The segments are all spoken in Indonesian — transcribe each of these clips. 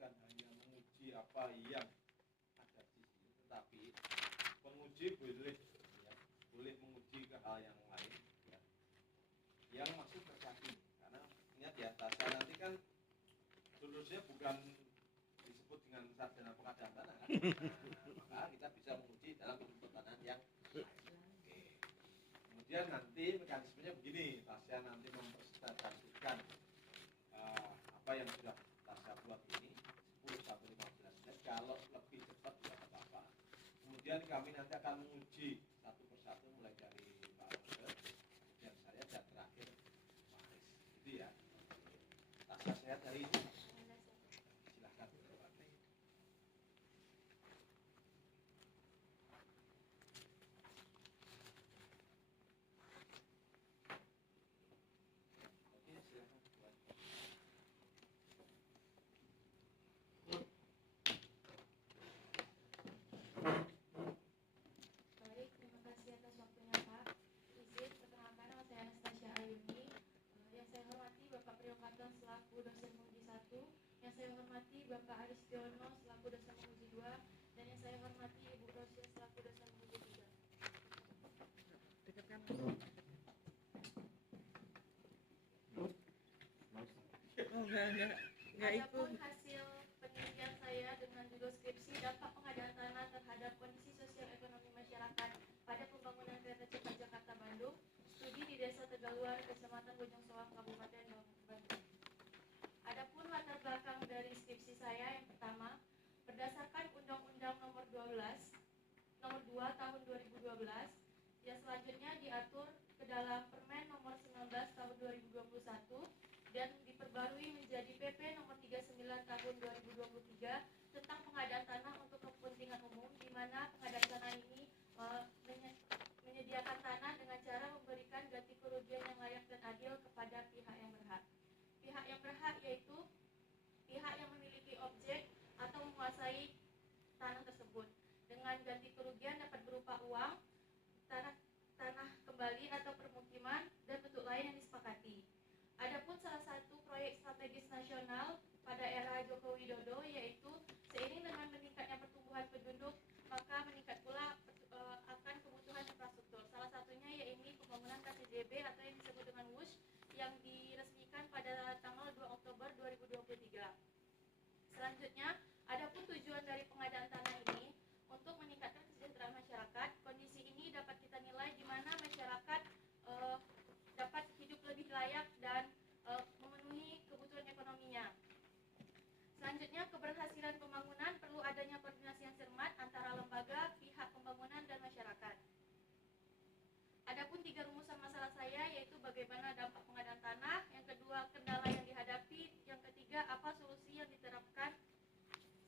bukan hanya menguji apa yang ada di sini, tetapi penguji boleh boleh menguji ke hal yang lain yang masuk ke ini. Karena ingat ya, TASA nanti kan lulusnya bukan disebut dengan sarjana pengadaan tanah kan? Maka kita bisa menguji dalam bentuk tanah yang lain. Oke. Kemudian nanti mekanismenya begini, TASA nanti mempresentasikan apa yang sudah TASA buat ini 10 sampai 15 menit. Kalau lebih cepat tidak apa-apa. Kemudian kami nanti akan menguji satu persatu mulai dari Pak Roger, kemudian saya, dan terakhir Pak Aris. Itu ya. TASA sehat hari ini. Silahkan. Selaku dosen menguji 1, yang saya hormati Bapak Aris Tiono selaku dosen menguji 2, dan yang saya hormati Ibu Rosia selaku dosen menguji 3. Dekatkan. Oh, enggak Adapun ikut. hasil penelitian saya dengan judul skripsi dampak pengadaan tanah terhadap kondisi sosial ekonomi masyarakat pada pembangunan kereta cepat Jakarta Bandung, studi di Desa Tegaluar, Kecamatan Bojong Soang, Kabupaten Bandung. Adapun latar belakang dari skripsi saya yang pertama, berdasarkan Undang-Undang Nomor 2 Tahun 2012, yang selanjutnya diatur ke dalam Permen Nomor 19 Tahun 2021 dan diperbarui menjadi PP Nomor 39 Tahun 2023 tentang pengadaan tanah untuk kepentingan umum, di mana pengadaan tanah ini menyediakan tanah dengan cara memberikan ganti kerugian yang layak dan adil kepada pihak yang berhak. Pihak yang berhak yaitu pihak yang memiliki objek atau menguasai tanah tersebut. Dengan ganti kerugian dapat berupa uang, tanah kembali atau permukiman, dan bentuk lain yang disepakati. Adapun salah satu proyek strategis nasional pada era Joko Widodo yaitu seiring dengan meningkatnya pertumbuhan penduduk, maka meningkat pula akan kebutuhan infrastruktur. Salah satunya yaitu pembangunan KCJB atau yang disebut dengan WUSH yang diresmikan pada tanggal 2 Oktober 2023. Selanjutnya, adapun tujuan dari pengadaan tanah ini untuk meningkatkan kesejahteraan masyarakat. Kondisi ini dapat kita nilai di mana masyarakat dapat hidup lebih layak dan memenuhi kebutuhan ekonominya. Selanjutnya, keberhasilan pembangunan perlu adanya koordinasi yang cermat antara lembaga, pihak pembangunan, dan masyarakat. Adapun 3 rumusan masalah saya yaitu bagaimana dampak pengadaan tanah, yang kedua kendala yang dihadapi, yang ketiga apa solusi yang diterapkan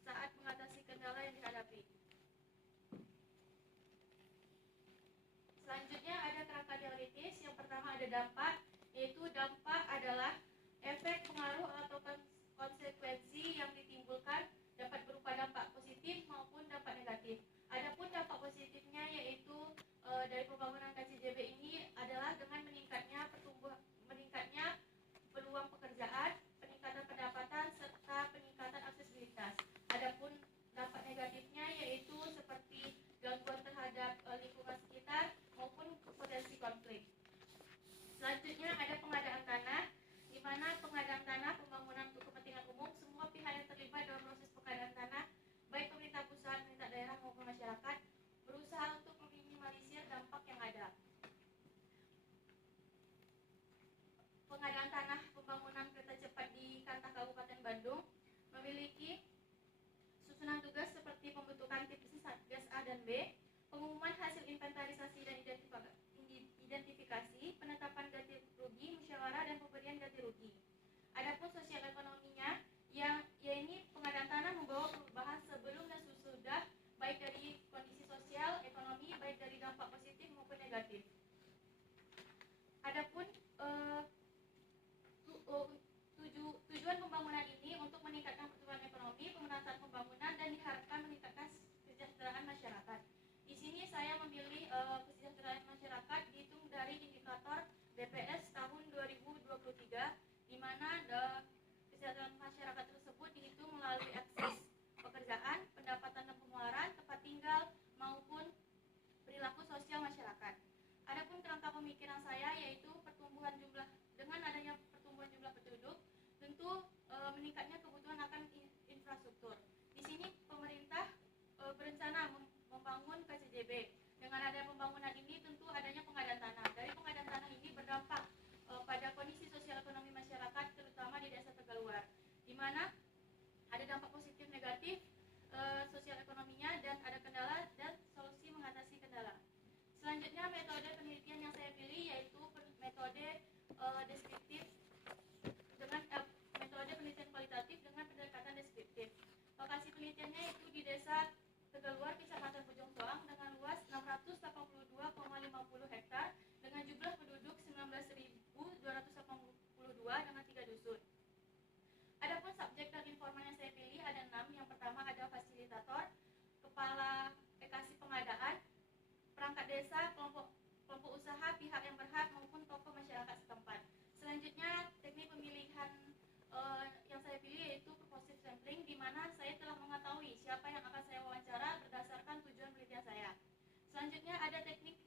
saat mengatasi kendala yang dihadapi. Selanjutnya ada kerangka teoritis. Yang pertama ada dampak, yaitu dampak adalah efek, pengaruh atau konsekuensi yang ditimbulkan dapat berupa dampak positif maupun dampak negatif. Adapun dampak positifnya yaitu dari pembangunan KCJB ini adalah dengan meningkatnya peluang pekerjaan, peningkatan pendapatan, serta peningkatan aksesibilitas. Adapun dampak negatifnya yaitu seperti gangguan terhadap lingkungan sekitar maupun potensi konflik. Selanjutnya ada pengadaan tanah, di mana pengadaan tanah pembangunan untuk kepentingan umum, semua pihak yang terlibat dalam proses pengadaan tanah, baik pemerintah pusat, pemerintah daerah maupun masyarakat, berusaha untuk meminimalisir dampak yang ada. Dengan adanya pembangunan ini tentu adanya pengadaan tanah. Dari pengadaan tanah ini berdampak pada kondisi sosial ekonomi masyarakat, terutama di desa Tegaluar, di mana ada dampak positif negatif sosial ekonominya, dan ada kendala dan solusi mengatasi kendala. Selanjutnya, metode penelitian yang saya pilih yaitu metode deskriptif dengan metode penelitian kualitatif dengan pendekatan deskriptif. Lokasi penelitiannya yaitu di desa Tegaluar, Kecamatan Bojong Soang, dengan luas 682,50 hektar dengan jumlah penduduk 19.282 dengan 3 dusun. Adapun subjek dan informan yang saya pilih ada 6. Yang pertama ada fasilitator, kepala ekasi pengadaan, perangkat desa, kelompok usaha, pihak yang berhak maupun tokoh masyarakat setempat. Selanjutnya teknik pemilihan yang saya pilih yaitu purposive sampling, di mana saya telah mengetahui siapa yang akan saya wawancara berdasarkan tujuan penelitian saya. Selanjutnya ada teknik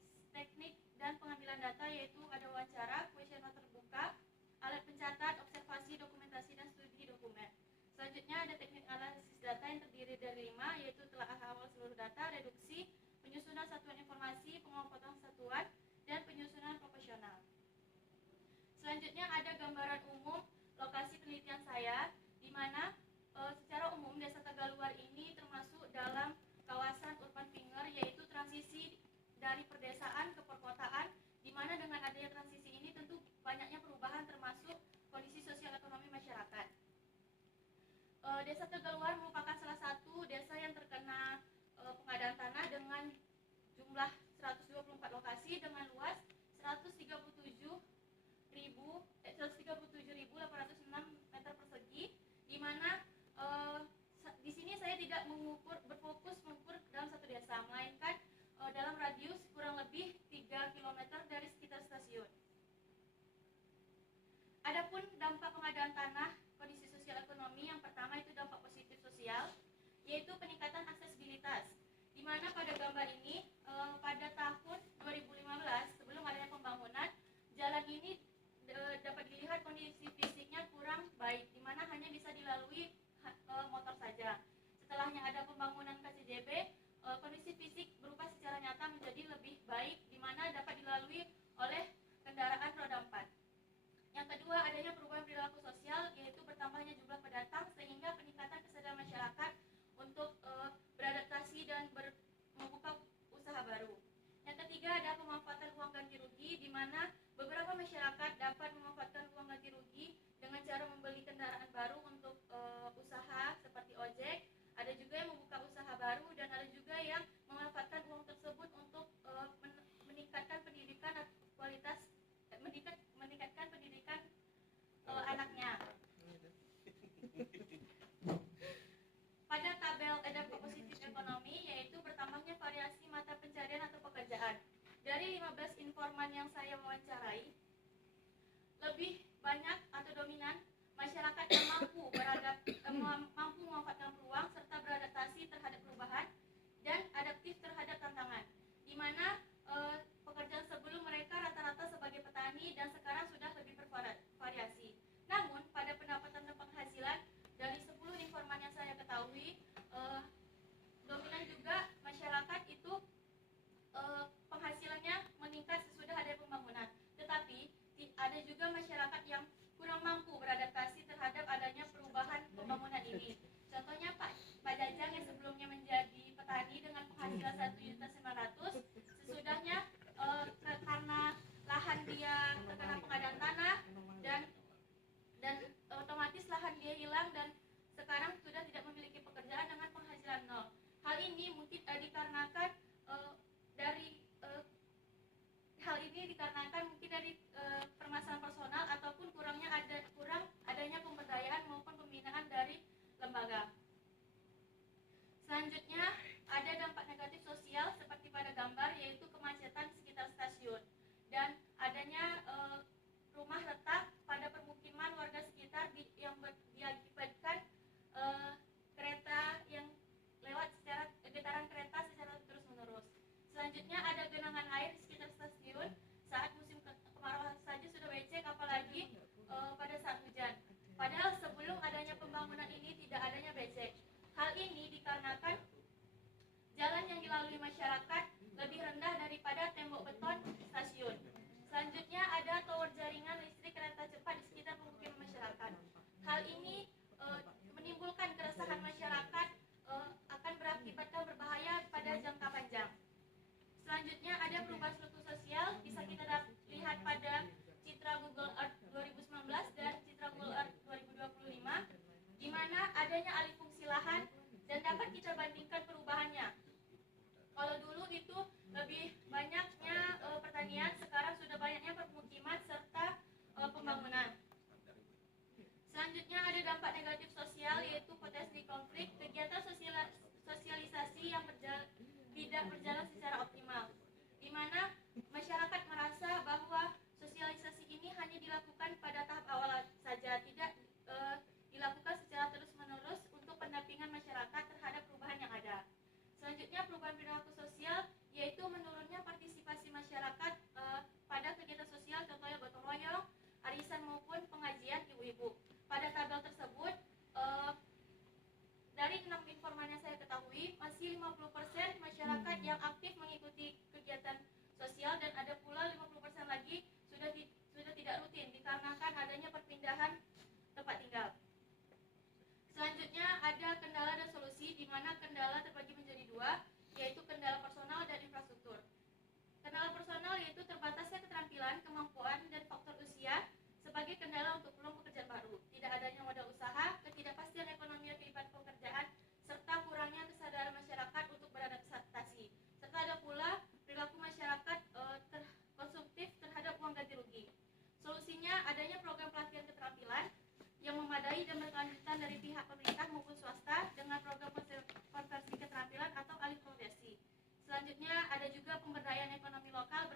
dan pengambilan data, yaitu ada wawancara, kuesioner terbuka, alat pencatat, observasi, dokumentasi, dan studi dokumen. Selanjutnya ada teknik analisis data yang terdiri dari 5, yaitu telaah awal seluruh data, reduksi, penyusunan satuan informasi, pengelompokan satuan, dan penyusunan proporsional. Selanjutnya ada gambaran umum lokasi penelitian saya, di mana secara umum desa Tegaluar ini termasuk dalam kawasan urban finger, yaitu transisi dari perdesaan ke perkotaan, di mana dengan adanya transisi ini tentu banyaknya perubahan termasuk kondisi sosial ekonomi masyarakat. Desa Tegaluar merupakan salah satu desa yang terkena pengadaan tanah dengan jumlah 124 lokasi dengan luas 137.806 meter persegi, di mana di sini saya tidak berfokus mengukur dalam satu desa, melainkan dalam radius kurang lebih 3 km dari sekitar stasiun. Adapun dampak pengadaan tanah, kondisi sosial ekonomi, yang pertama itu dampak positif sosial, yaitu peningkatan aksesibilitas, di mana pada gambar ini pada tahun 2015 sebelum adanya pembangunan, jalan ini dapat dilihat kondisi fisiknya kurang baik, di mana hanya bisa dilalui motor saja. Setelahnya ada pembangunan KCJB, kondisi fisik berubah secara nyata menjadi lebih baik, di mana dapat dilalui oleh kendaraan roda 4. Yang kedua, adanya perubahan perilaku sosial, yaitu bertambahnya jumlah pendatang sehingga peningkatan kesadaran masyarakat untuk beradaptasi dan membuka usaha baru. Yang ketiga, ada pemanfaatan uang ganti rugi, di mana beberapa masyarakat dapat memanfaatkan uang ganti rugi dengan cara membeli kendaraan baru untuk usaha seperti ojek. Ada juga yang membuka usaha baru, dan ada juga yang memanfaatkan uang tersebut untuk meningkatkan pendidikan kualitas, meningkatkan pendidikan anaknya. informan yang saya ketahui, masih 50% masyarakat yang aktif mengikuti kegiatan sosial dan ada pula 50% lagi sudah tidak rutin dikarenakan adanya perpindahan tempat tinggal. Selanjutnya ada kendala dan solusi, di mana kendala terbagi menjadi dua, yaitu kendala personal dan infrastruktur. Kendala personal yaitu terbatasnya keterampilan, kemampuan, dan faktor usia sebagai kendala untuk peluang pekerjaan baru, tidak adanya modal usaha, ketidakpastian ekonomi kehidupan pekerjaan, serta kurangnya kesadaran masyarakat untuk beradaptasi. Serta ada pula perilaku masyarakat konsumtif terhadap uang ganti rugi. Solusinya adanya program pelatihan keterampilan yang memadai dan berkelanjutan dari pihak pemerintah maupun swasta dengan program konversi keterampilan atau alih profesi. Selanjutnya ada juga pemberdayaan ekonomi lokal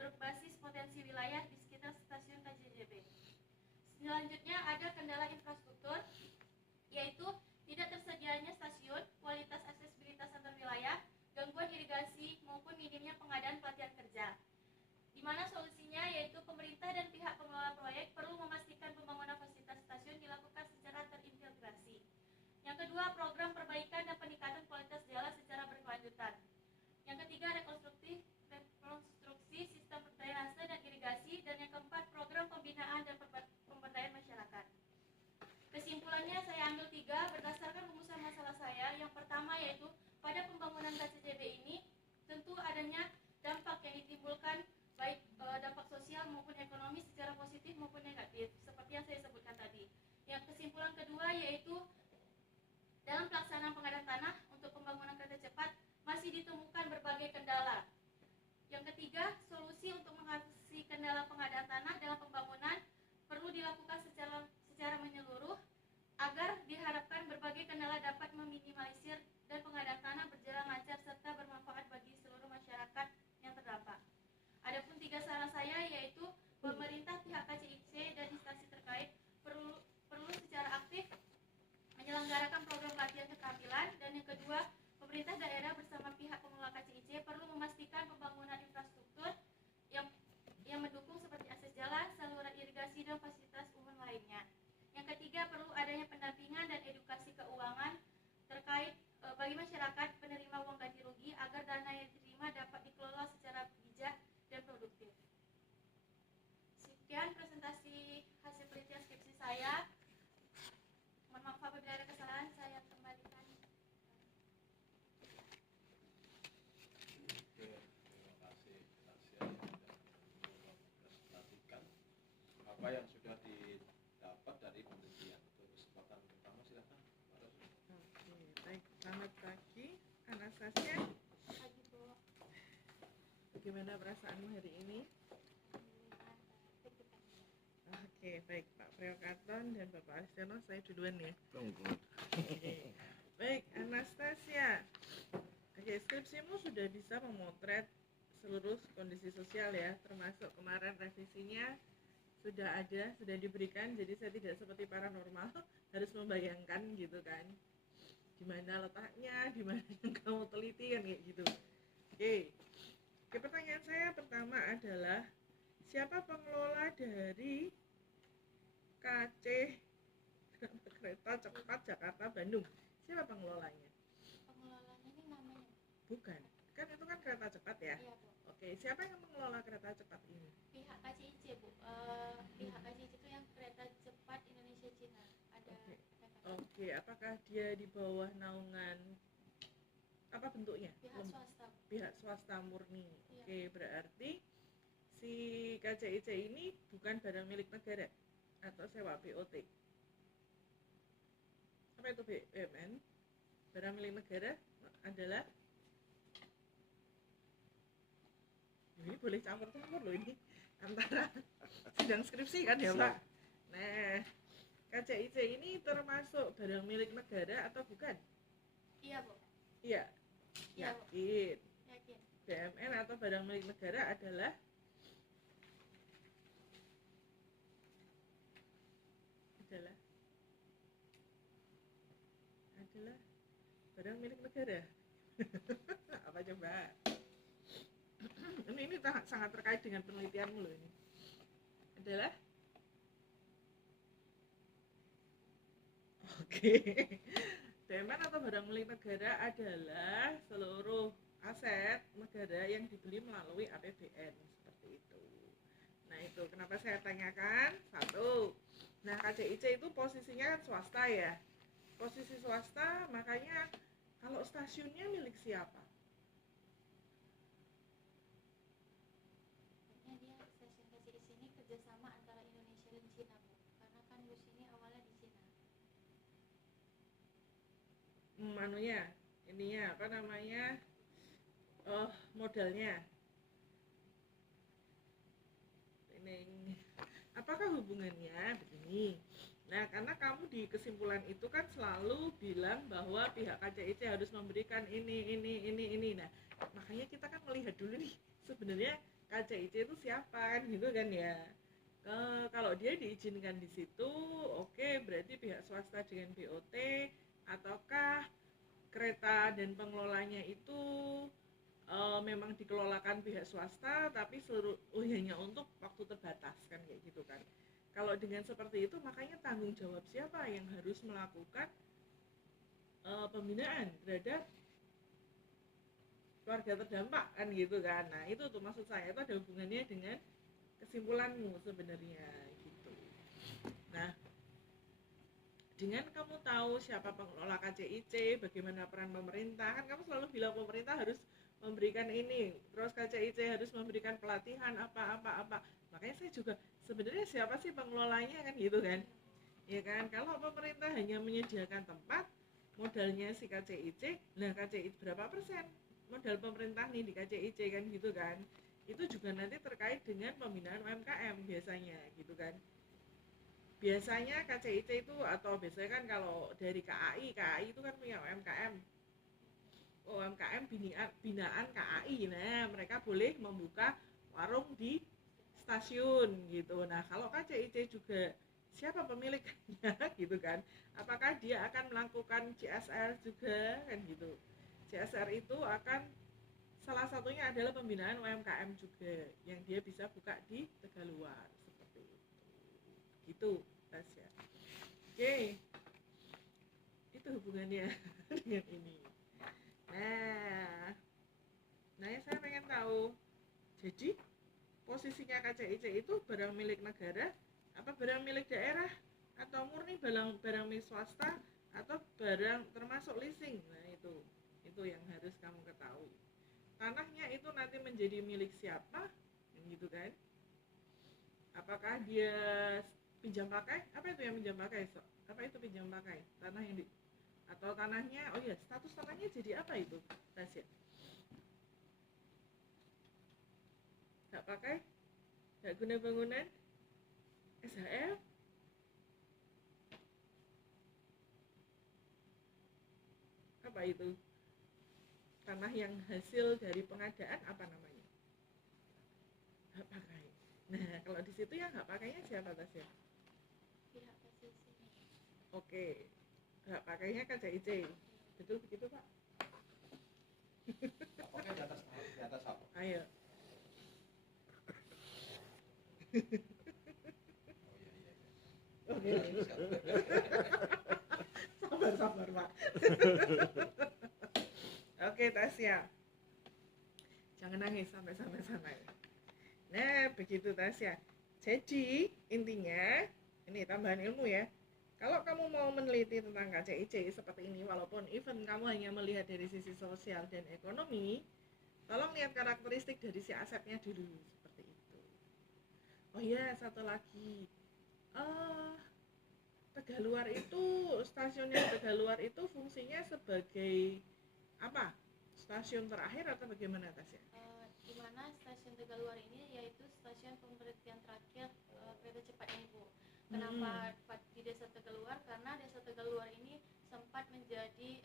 berbasis potensi wilayah di sekitar stasiun KJJB. Selanjutnya ada kendala infrastruktur, yaitu tidak tersedianya stasiun, kualitas aksesibilitas antar wilayah, gangguan irigasi maupun minimnya pengadaan pelatihan kerja. Di mana solusinya yaitu pemerintah dan pihak pengelola proyek perlu memastikan pembangunan fasilitas stasiun dilakukan secara terintegrasi. Yang kedua, program perbaikan dan peningkatan kualitas jalan secara berkelanjutan. Yang ketiga, rekonstruksi sistem drainase dan irigasi, dan yang keempat, program pembinaan dan pemberdayaan masyarakat. Kesimpulannya saya ambil 3 berdasarkan rumusan masalah saya. Yang pertama yaitu pada pembangunan KCJB ini tentu adanya dampak yang ditimbulkan baik dampak sosial maupun ekonomi secara positif maupun negatif seperti yang saya sebutkan tadi. Yang kesimpulan kedua yaitu dalam pelaksanaan pengadaan tanah untuk pembangunan kereta cepat masih ditemukan berbagai kendala. Yang ketiga, solusi untuk mengatasi kendala pengadaan tanah dalam pembangunan perlu dilakukan secara menyeluruh agar diharapkan berbagai kendala dapat meminimalisir dan pengadaan tanah berjalan lancar serta bermanfaat bagi seluruh masyarakat yang terdampak. Adapun 3 saran saya yaitu pemerintah, pihak KCIC dan instansi terkait perlu secara aktif menyelenggarakan program pelatihan keterampilan, dan yang kedua, pemerintah daerah bersama pihak pengelola KCIC perlu memastikan pembangunan infrastruktur yang mendukung seperti akses jalan, saluran irigasi dan fasilitas umum lainnya. Yang ketiga, perlu adanya pendampingan dan edukasi keuangan terkait bagi masyarakat penerima uang ganti rugi agar dana yang diterima dapat dikelola secara bijak dan produktif. Sekian presentasi hasil penelitian skripsi saya. Mohon maaf apabila ada kesalahan, saya kembalikan. Terima kasih Tasya yang sudah mempresentasikan apa yang sudah didapat dari penelitian. Untuk kesempatan pertama silakan. Oke, baik. Selamat pagi, Anastasia. Pagi, Bu. Bagaimana perasaanmu hari ini? Oke, baik Pak Priyokarton dan Bapak Arseno, saya duluan ya. Oke. Baik, Anastasia. Oke, skripsimu sudah bisa memotret seluruh kondisi sosial ya, termasuk kemarin revisinya sudah ada, sudah diberikan, jadi saya tidak seperti paranormal harus membayangkan gitu kan, di mana letaknya, di mana yang kamu teliti kan kayak gitu. Oke, pertanyaan saya pertama adalah siapa pengelola dari KC Kereta Cepat Jakarta Bandung? Siapa pengelolanya? Pengelolanya ini namanya? Bukan, kan itu kan kereta cepat ya. Iya, Bu. Oke, siapa yang mengelola kereta cepat ini? Pihak KCIC, Bu. Pihak KCIC itu yang kereta cepat Indonesia Cina. Ada Oke. kereta. Oke, apakah dia di bawah naungan apa bentuknya? Pihak swasta, Bu. Pihak swasta murni. Iya. Oke, berarti si KCIC ini bukan barang milik negara atau sewa BOT. Apa itu BUMN? Barang milik negara adalah, ini boleh campur-campur loh ini antara sidang skripsi kan ya Pak. Nah, KCIC ini termasuk barang milik negara atau bukan? Iya, Bu. Iya. Iya, Bu. Yakin. Yakin. BUMN atau barang milik negara adalah barang milik negara. Apa coba? Ini sangat terkait dengan penelitianmu loh ini. Adalah Oke. BUMN atau barang milik negara adalah seluruh aset negara yang dibeli melalui APBN, seperti itu. Nah itu kenapa saya tanyakan. Satu, nah KCIC itu posisinya kan swasta ya, posisi swasta, makanya kalau stasiunnya milik siapa? Dia stasiun KCIC ini kerjasama antara Indonesia dan Cina, Bu. Karena kan bus ini awalnya di Cina. Manunya, ininya apa namanya, modalnya. Ini, apakah hubungannya begini? Nah, karena kamu di kesimpulan itu kan selalu bilang bahwa pihak KCIC harus memberikan ini. Nah, makanya kita kan melihat dulu nih, sebenarnya KCIC itu siapa kan gitu kan ya. Kalau dia diizinkan di situ, oke, berarti pihak swasta dengan BOT, ataukah kereta dan pengelolanya itu memang dikelolakan pihak swasta tapi seluruhnya untuk waktu terbatas kan kayak gitu kan. Kalau dengan seperti itu, makanya tanggung jawab siapa yang harus melakukan pembinaan terhadap keluarga terdampak kan gitu kan. Nah itu tuh maksud saya, itu ada hubungannya dengan kesimpulanmu sebenarnya gitu. Nah dengan kamu tahu siapa pengelola KCIC, bagaimana peran pemerintah, kan kamu selalu bilang pemerintah harus memberikan ini, terus KCIC harus memberikan pelatihan apa. Makanya saya juga sebenarnya siapa sih pengelolanya kan gitu kan. Ya kan, kalau pemerintah hanya menyediakan tempat, modalnya si KCIC, nah KCIC berapa persen modal pemerintah nih di KCIC kan gitu kan. Itu juga nanti terkait dengan pembinaan UMKM biasanya gitu kan. Biasanya KCIC itu, atau biasanya kan kalau dari KAI itu kan punya UMKM binaan KAI. Nah mereka boleh membuka warung di stasiun gitu. Nah kalau KCIC juga siapa pemiliknya gitu kan, apakah dia akan melakukan CSR juga kan gitu. CSR itu akan salah satunya adalah pembinaan UMKM juga yang dia bisa buka di Tegaluar seperti itu gitu Tasya. Oke, itu hubungannya dengan ini. Nah yang saya pengen tahu, jadi posisinya KCIC itu barang milik negara apa barang milik daerah, atau murni barang milik swasta, atau barang termasuk leasing. Nah itu yang harus kamu ketahui. Tanahnya itu nanti menjadi milik siapa gitu kan. Apakah dia pinjam pakai? Apa itu yang pinjam pakai? Apa itu pinjam pakai? Tanah yang atau tanahnya, oh ya, status tanahnya jadi apa itu? Tasya? Nggak pakai? Nggak guna bangunan? SHF? Apa itu? Tanah yang hasil dari pengadaan apa namanya? Nggak pakai. Nah, kalau di situ yang nggak pakainya siapa Tasya? Pihak KCIC. Oke, nggak pakainya KCIC. Betul begitu Pak? Oke, di atas apa? Ayo. Oh Oke. iya. Sabar Pak. Oke Tasya, jangan nangis sampai sana. Nah begitu Tasya. Jadi intinya ini tambahan ilmu ya. Kalau kamu mau meneliti tentang KCIC seperti ini, walaupun even kamu hanya melihat dari sisi sosial dan ekonomi, tolong lihat karakteristik dari si asetnya dulu seperti itu. Oh iya, satu lagi, Tegaluar itu, stasiunnya Tegaluar itu fungsinya sebagai apa? Stasiun terakhir atau bagaimana Tasya? Di mana stasiun Tegaluar ini yaitu stasiun pemberhentian terakhir kereta cepat ini, Bu. Kenapa di desa Tegaluar? Karena desa Tegaluar ini sempat menjadi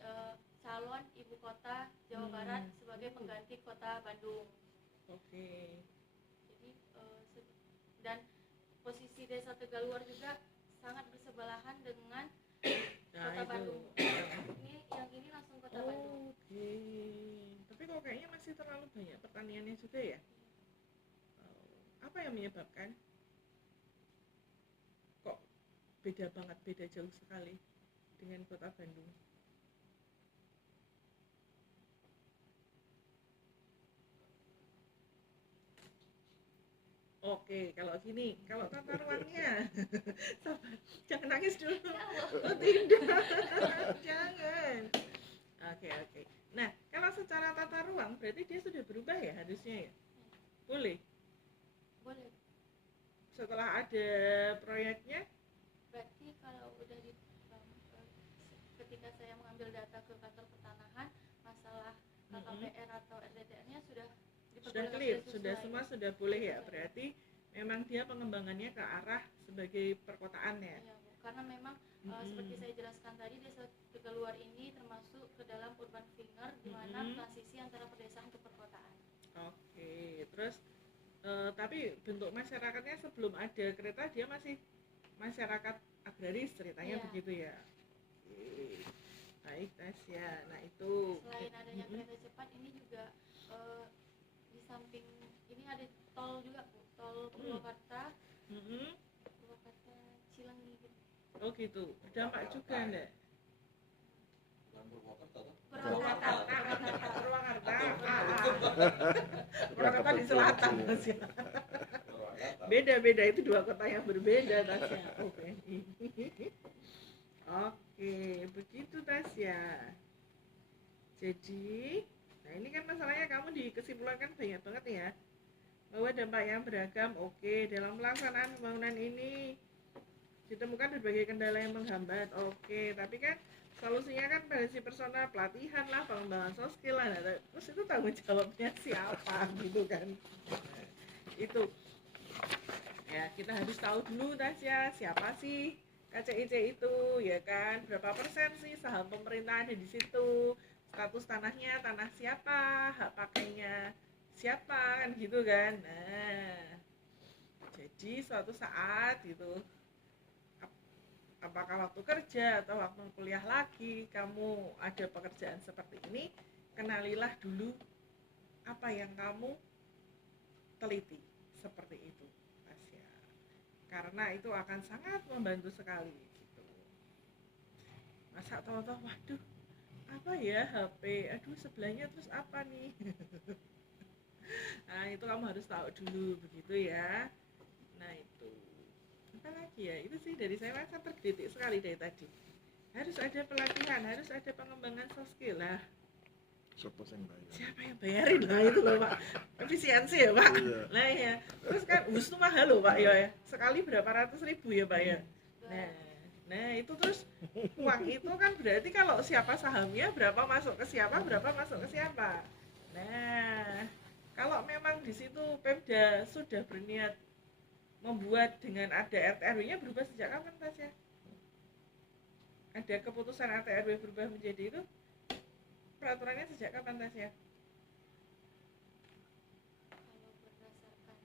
calon ibu kota Jawa Barat sebagai pengganti kota Bandung. Oke. Jadi dan posisi desa Tegaluar juga sangat bersebelahan dengan kota Bandung. Ini langsung kota Bandung. Oke. Tapi kok kayaknya masih terlalu banyak pertaniannya juga ya? Apa yang menyebabkan? Kok beda banget, beda jauh sekali dengan kota Bandung? Oke, kalau gini, kalau tata ruangnya, sabar, jangan nangis dulu. Ya Allah. Oh tidak, jangan. Oke. Nah, kalau secara tata ruang berarti dia sudah berubah ya harusnya ya? Boleh. Boleh. Setelah ada proyeknya, Berarti kalau udah di ketika saya mengambil data ke kantor pertanahan, masalah KKPR atau RDTR-nya sudah sudah clear, sudah semua sudah boleh ya. Berarti memang dia pengembangannya ke arah sebagai perkotaan ya. Iya, Bu. Karena memang seperti saya jelaskan tadi, desa Tegaluar ini termasuk ke dalam urban finger, di mana transisi antara pedesaan ke perkotaan. Oke, terus tapi bentuk masyarakatnya sebelum ada kereta dia masih masyarakat agraris ceritanya begitu ya. Oke. Baik Tasya, nah itu selain adanya kereta cepat ini juga di samping ini ada tol juga Bu, tol Purwakarta Purwakarta Cilenyi gitu. Oh gitu, berdampak juga enggak? Purwakarta di selatan Tasya. Beda itu dua kota yang berbeda Tasya. Oke, begitu Tasya. Jadi, nah ini kan masalahnya kamu di kesimpulan kan banyak banget ya, bahwa dampak yang beragam. Oke, dalam pelaksanaan pembangunan ini ditemukan berbagai kendala yang menghambat. Oke, tapi kan solusinya kan pada si personal, pelatihan lah, pengembangan soft skill lah. Terus itu tanggung jawabnya siapa gitu kan? Itu ya kita harus tahu dulu Tasya, siapa sih KCIC itu ya kan? Berapa persen sih saham pemerintah ada di situ? Status tanahnya tanah siapa? Hak pakainya siapa kan gitu kan? Nah, jadi suatu saat gitu, apakah waktu kerja atau waktu kuliah lagi kamu ada pekerjaan seperti ini, kenalilah dulu apa yang kamu teliti seperti itu Tasya, karena itu akan sangat membantu sekali gitu. Masa tahu-tahu waduh apa ya HP, aduh sebelahnya terus apa nih. Nah itu kamu harus tahu dulu begitu ya. Nah itu apa lagi ya, itu sih dari saya rasa terdidik sekali dari tadi. Harus ada pelatihan, harus ada pengembangan soft skill lah. Siapa yang bayarin lah itu loh Pak, efisiensi ya Pak. Nah ya, terus kan bus itu mahal loh Pak ya, sekali berapa ratus ribu ya Pak ya. Nah itu terus uang itu kan berarti kalau siapa sahamnya berapa masuk ke siapa, berapa masuk ke siapa. Nah kalau memang di situ Pemda sudah berniat membuat dengan ada RT/RW-nya berubah sejak kapan Tasya? Ada keputusan RT/RW berubah menjadi itu, peraturannya sejak kapan Tasya? Kalau berdasarkan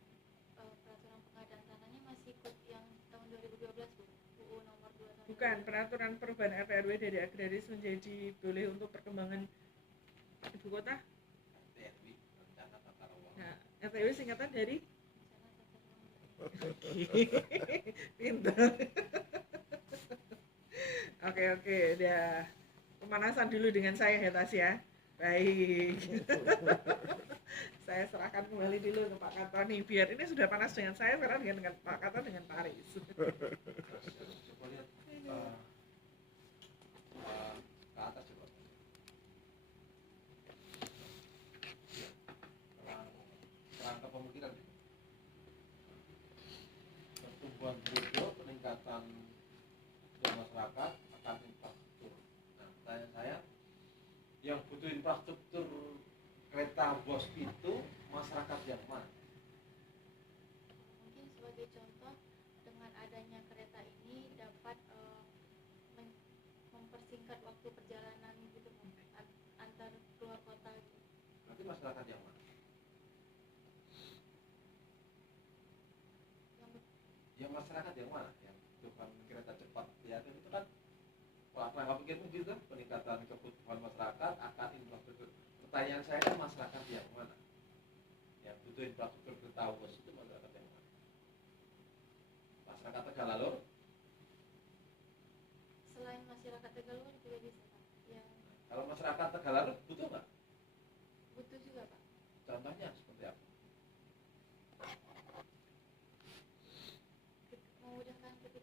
peraturan pengadaan tanahnya masih ikut yang tahun 2012 Bu, UU nomor 2 tahun. Bukan, peraturan perubahan RT/RW dari agraris menjadi boleh untuk perkembangan ibu kota. RTRW, rencana tata ruang. Nah, RT/RW singkatan dari Rencana tata ruang. pintar. Oke, udah pemanasan dulu dengan saya ya Tasya. Baik. Saya serahkan kembali dulu ke Pak Katoni, biar ini sudah panas dengan saya, sekarang dengan Pak Katon dengan Pak Aris. Coba lihat ke atas coba. Kerangka pemikiran. Pertumbuhan penduduk, peningkatan masyarakat akan infrastruktur. Nah, pertanyaan saya, yang butuh infrastruktur kereta bos itu masyarakat yang mana? Mungkin sebagai contoh, dengan adanya kereta ini dapat mempersingkat waktu perjalanan gitu antar keluar kota gitu. Nanti masyarakat yang mana? Yang masyarakat yang mana? Yang butuhkan kereta cepat. Ya kan itu kan rangka pikirmu gitu, peningkatan kebutuhan masyarakat akan infrastruktur. Pertanyaan saya kan masyarakat yang mana? Yang butuh infrastruktur kereta bos itu masyarakat yang mana? Masyarakat Tegalalur? Selain masyarakat Tegaluar juga bisa Pak. Yang Kalau masyarakat Tegalalur butuh nggak? butuh juga Pak. Contohnya seperti apa?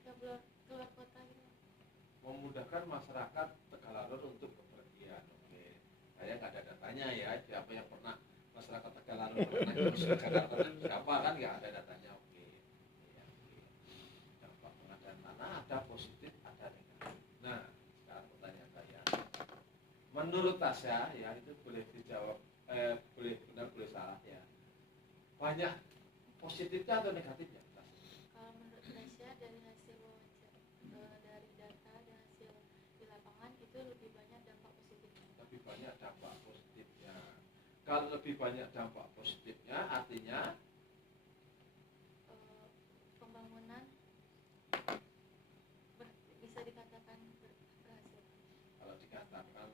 ketika keluar kota gitu. Memudahkan masyarakat Tegalarur untuk bepergian. Oke, saya nggak ada datanya ya, siapa yang pernah masyarakat Tegalarur pernah ke Jakarta siapa kan nggak ada datanya. Oke, ya, oke. Dampak pengadaan tanah ada positif ada negatif. Nah, sekarang pertanyaan saya, menurut Tasya ya, itu boleh dijawab, boleh benar boleh salah ya, banyak positifnya atau negatifnya? Kalau menurut Tasya dari hasil dari data dan hasil di lapangan itu lebih banyak dampak positifnya. Lebih banyak dampak positifnya. Kalau lebih banyak dampak positifnya artinya Pembangunan bisa dikatakan berhasil. kalau dikatakan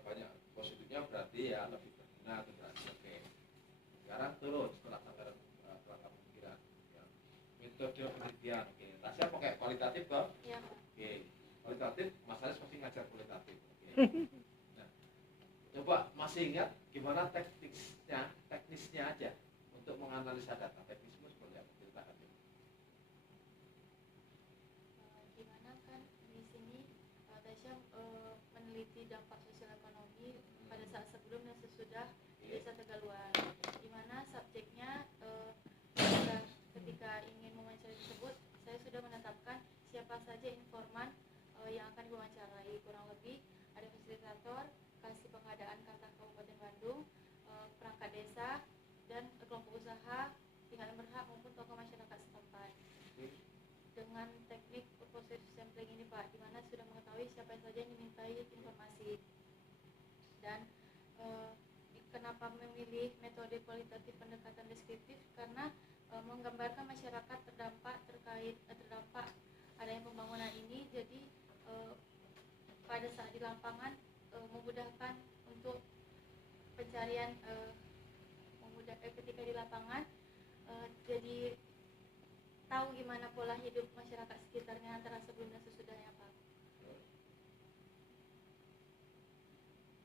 banyak positifnya berarti ya lebih berguna itu berarti. Oke. Sekarang turun setelah anggaran kerangka pemikiran. Ya. Metode penelitian. Oke. Tasya pakai kualitatif toh? Iya, Pak. Oke. Kualitatif, Mas Aris pasti ngajar kualitatif. Oke. Nah, coba masih ingat gimana teknisnya aja untuk menganalisa data. Teknisme seperti apa? Ceritakan dulu. Gimana kan di sini Tasya meneliti dampak sosial ekonomi pada saat sebelum dan sesudah desa Tegaluar, di mana subjeknya ketika ingin mewawancarai tersebut saya sudah menetapkan siapa saja informan yang akan diwawancarai. Kurang lebih ada fasilitator, kasih pengadaan kantor Kabupaten Bandung, perangkat desa, dan kelompok usaha, pihak yang berhak maupun tokoh masyarakat setempat. Dengan teknik positive sampling ini Pak, di mana sudah mengetahui siapa saja yang dimintai informasi. Dan kenapa memilih metode kualitatif pendekatan deskriptif? Karena menggambarkan masyarakat terdampak terdampak adanya pembangunan ini, jadi pada saat di lapangan memudahkan untuk pencarian, ketika di lapangan jadi tahu gimana pola hidup masyarakat sekitarnya antara sebelum dan sesudahnya Pak.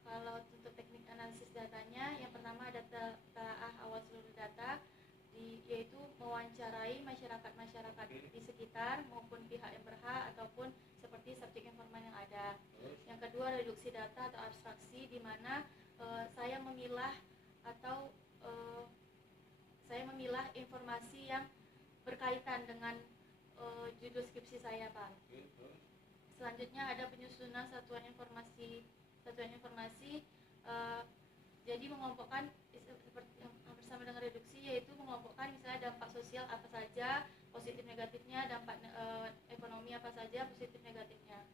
Kalau untuk teknik analisis datanya, yang pertama ada telaah awal seluruh data, yaitu mewawancarai masyarakat di sekitar maupun pihak yang berhak ataupun seperti subjek informan yang ada. Yang kedua, reduksi data atau abstraksi, di mana saya memilah informasi yang berkaitan dengan judul skripsi saya Pak. Selanjutnya ada penyusunan satuan informasi, jadi mengelompokkan seperti yang hampir sama dengan reduksi, yaitu mengelompokkan misalnya dampak sosial apa saja, positif negatifnya, dampak ekonomi apa saja, positif negatifnya.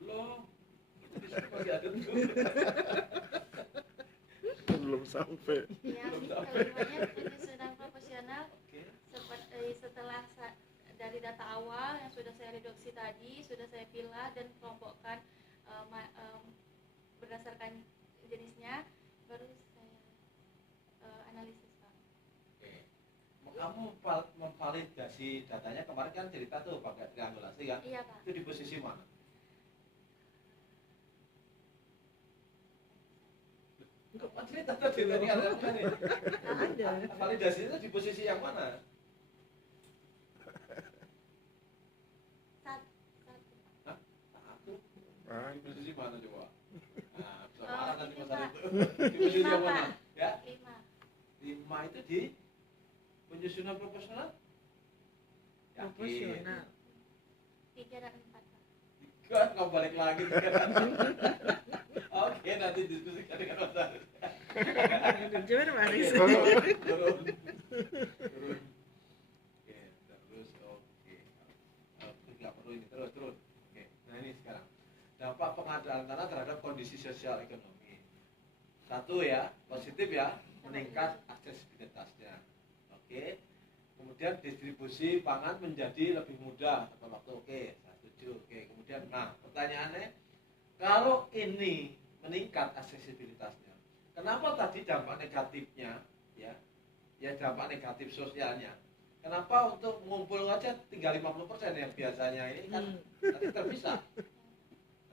Belum. Masih ada tuh. Belum sampai. Yang kelimanya penyusunan proporsional. Setelah dari data awal yang sudah saya reduksi tadi, sudah saya pilih dan kelompokkan berdasarkan jenisnya, baru saya analisis Pak. Oke. Kamu memvalidasi datanya kemarin kan cerita tuh pakai triangulasi kan? Iya Pak. Itu di posisi mana? Enggak, cerita tadi ada apa nih? Ada. Validasi itu di posisi yang mana? Satu. Di posisi mana coba? Nah, bisa marah nanti ini, masalah Pak. itu. Di posisi yang mana? Pak. Ya? 5. 5 itu di penyusunan proporsional? Yakin? Proporsional. 3 dan 4 Pak. Kan kau balik lagi. Oke, nanti diskusikan dengan Mas Aris. Gimana Pak Aris? Turun. Oke, terus oke. Nggak perlu ini, terus. Oke, nah ini sekarang dampak pengadaan tanah terhadap kondisi sosial ekonomi. Satu ya, positif ya, meningkat aksesibilitasnya. Oke. Kemudian distribusi pangan menjadi lebih mudah tepat waktu. Oke, saya setuju. Oke, kemudian nah pertanyaannya, kalau ini meningkat aksesibilitasnya, kenapa tadi dampak negatifnya ya dampak negatif sosialnya, kenapa untuk mengumpul aja tinggal 50% yang biasanya ini kan nanti terpisah.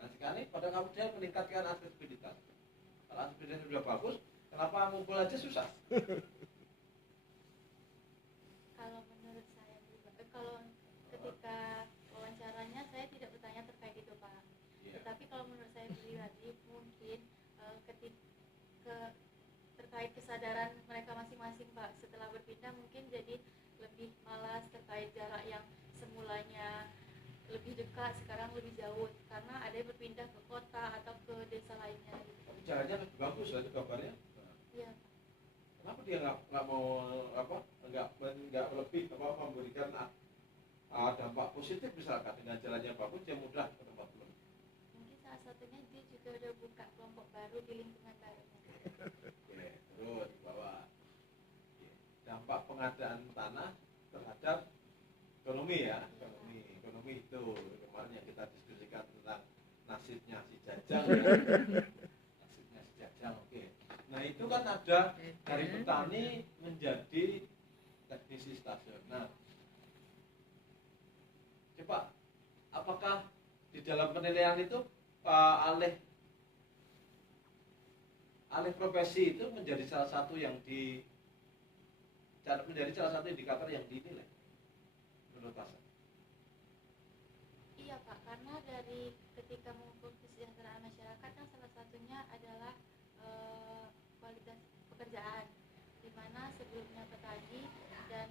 Nah sekarang pada kemudian meningkatkan aksesibilitas. Kalau aksesibilitas sudah bagus, kenapa mengumpul aja susah? tapi kalau menurut saya pribadi mungkin terkait kesadaran mereka masing-masing Pak, setelah berpindah mungkin jadi lebih malas terkait jarak yang semulanya lebih dekat sekarang lebih jauh karena ada yang berpindah ke kota atau ke desa lainnya gitu. Caranya lebih bagus lah itu kabarnya. Iya. Kenapa dia nggak mau nggak lebih memberikan dampak positif misalkan dengan jalannya bagus dia mudah ke tempat lain. Mungkin salah satunya dia juga udah buka kelompok baru di lingkungan barunya. Oke, terus bahwa dampak pengadaan tanah terhadap ekonomi ya, ekonomi itu kemarin yang kita diskusikan tentang nasibnya si Jajang ya. Nasibnya si Jajang, oke. Nah itu kan ada dari petani menjadi teknisi stasiun. Nah coba apakah di dalam penilaian itu alih profesi itu menjadi salah satu indikator yang dinilai menurut Asa? Iya Pak, karena dari ketika mengukur kesejahteraan masyarakat kan salah satunya adalah kualitas pekerjaan, di mana sebelumnya petani dan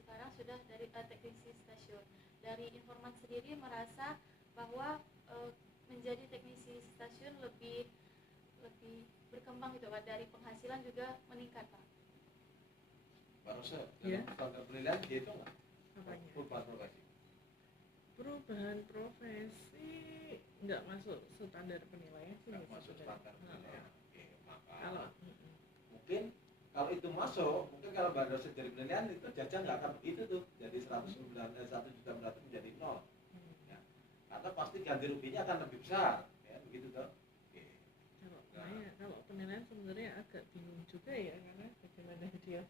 sekarang sudah dari teknisi stasiun. Dari informan sendiri merasa bahwa menjadi teknisi stasiun lebih berkembang gitu Pak, dari penghasilan juga meningkat Pak. Pak Rosa, Iya. dalam standar penilaian dia itu nggak? Apanya? Perubahan profesi. Perubahan profesi nggak masuk standar penilaian sih. Nggak masuk sebenarnya. standar penilaian. Oke, maka Kalau mungkin kalau itu masuk, mungkin kalau Mbak Rosa jadi penilaian itu Jajang nggak akan begitu tuh, jadi 1.900.000 menjadi 0. Ya. Karena pasti ganti ruginya akan lebih besar, ya begitu tuh. Oke. kalau penilaian sebenarnya agak bingung juga ya, karena bagaimana dia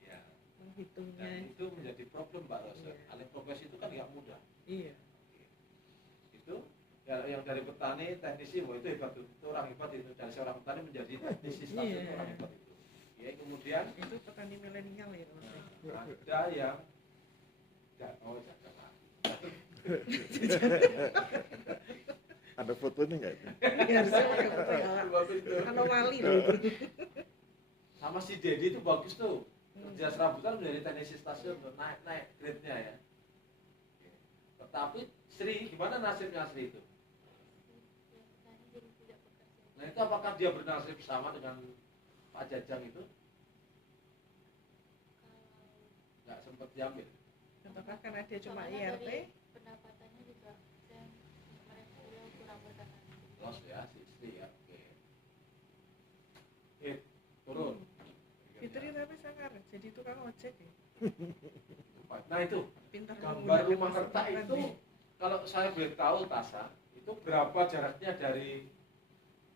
Ya. menghitungnya. Dan itu menjadi problem Mbak Rosa. Iya. Alih profesi itu kan nggak mudah. Iya. Itu ya, yang dari petani teknisi, wah itu hebat tuh. Itu orang hebat itu, dari seorang petani menjadi teknisi stasiun itu Iya. orang hebat itu. Ya, kemudian Itu petani milenial ya maksudnya. ada yang jangan. Ada fotonya nggak itu? Iya, harusnya pakai foto ya. Kalau wali loh. Sama si Dedi itu bagus tuh. Kerja serabutan menjadi teknisi stasiun tuh, naik grade-nya ya. Tetapi Sri, gimana nasibnya Sri itu? Ya, petani jadi tidak bekerja. Nah itu apakah dia bernasib sama dengan Pak Jajang itu? Kalau Nggak sempat diambil. Apakah karena dia cuma soalnya IRT? dari pendapatannya juga saya mereka kurang berkenan. Los ya, si Sri ya. Oke. Turun. Fitri tapi sangar jadi tukang ojek ya. Nah itu Pintar gambar menggunakan rumah kerta kesempatan itu ya. kalau saya boleh tahu Tasa itu berapa jaraknya dari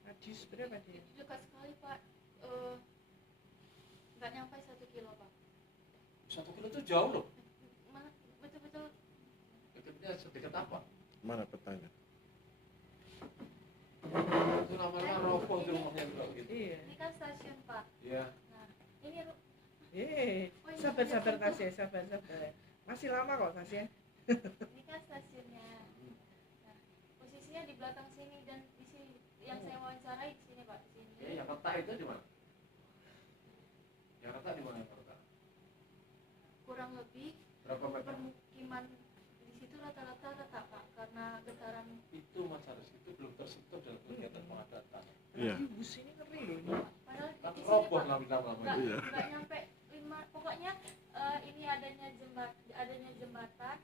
Radius berapa dia? Itu dekat sekali Pak, nggak nyampe 1 kilo Pak. 1 kilo itu jauh loh. Betul-betul Dekatnya sedekat apa? Mana petanya? Itu lama-lama roboh itu rumahnya kalau gitu. Iya. ini kan stasiun Pak. Ya. Nah ini Oh, iya, Sabar iya, iya. Tasya, sabar. Masih lama kok Tasya. ini kan stasiunnya. Nah posisinya di belakang sini dan di sini yang saya wawancarai di sini Pak, di sini. Ya, yang kerta itu di mana? Yang kerta di mana yang kerta? Kurang lebih Berapa meter? permukiman di situ rata-rata retak Pak, karena getaran. Itu Mas Haris itu belum tersentuh dalam kegiatan pengadaan tanah. Iya. Ih, bus ini ngeri loh ini. Padahal Kan di sini roboh Pak lama-lama nggak itu. Iya. nggak nyampe 5, pokoknya ini adanya jembatan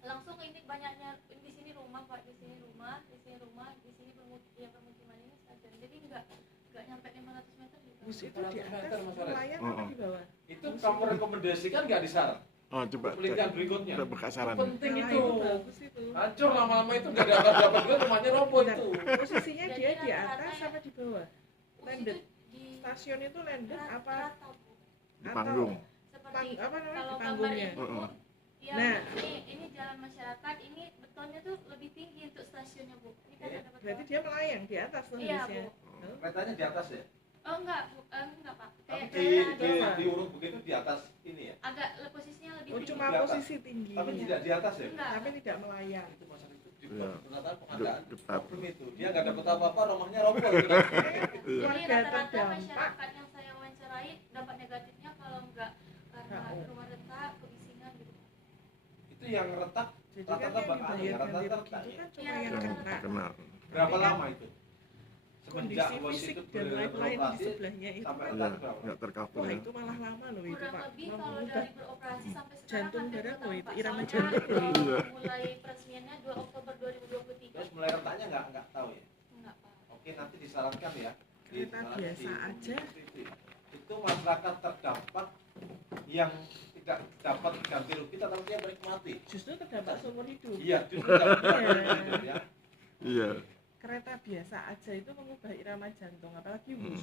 langsung ini banyaknya di sini rumah Pak, di sini rumah, permukiman ini stasiun, jadi nggak nyampe 500 meter juga. Bus itu 100 di atas meter, Mas Haris. nelayan Oh, apa oh. di bawah? Itu kamu rekomendasikan nggak di saran? Oh coba. Penelitian berikutnya. Kita buka saran. Penting Nah, itu. bagus itu. Hancur lama-lama itu nggak dapat juga rumahnya roboh Bentar, itu. posisinya Jadi dia di rata-rata atas ya- apa di bawah? Bus Landed. itu di Stasiun itu landed apa? rata Bu. Di panggung. Seperti Apa namanya kalau di gambar panggungnya? itu Heeh. ya, Nah. ini jalan masyarakat, ini betonnya tuh lebih tinggi untuk stasiunnya Bu. Ini kan Iya. ada beton. Berarti dia melayang di atas tuh Iya, harusnya. Bu. Petanya di atas ya? Oh enggak Pak. Tapi Kayak di daerah diurut begitu di atas ini ya? agak posisinya lebih Oh tinggi. cuma Di atas. posisi tinggi. Tapi tidak di atas ya? Enggak. Tapi tidak melayang. Itu masalah itu di Iya. ternyata pengadaan Getar. oknum itu. Dia nggak dapat apa-apa, rumahnya roboh gitu. Jadi Warga rata-rata terdampak. masyarakat yang saya wawancarai dampak negatifnya kalau enggak karena HO. rumah retak, kebisingan gitu. Itu yang retak Jadi kan rata-rata yang bakal ya, dibayar ganti rata-rata rugi itu retak. kan cuma Iya, yang rata-rata. kena. Kenal. Berapa Tapi kan lama itu? Kondisi Semenjak bos fisik itu dan lain-lain di beroperasi sebelahnya itu sampai kan. Iya, retak berapa? nggak tercover Wah ya. itu malah lama loh itu Kurang Pak. lebih kalau Mengubah dari beroperasi sampai sekarang jantung hampir barang 2 loh tahun, itu, Pak. irama Soalnya jantung. Iya. mulai peresmiannya 2 Oktober 2023. Terus mulai retaknya nggak tahu ya. Enggak, Pak. Oke, nanti disarankan ya. Kereta biasa aja. Itu masyarakat terdampak yang tidak dapat ganti rugi tetapi dia menikmati. Justru terdampak seumur hidup. Iya, justru dapat Iya. ganti ya. Iya. Kereta biasa aja itu mengubah irama jantung, apalagi bus.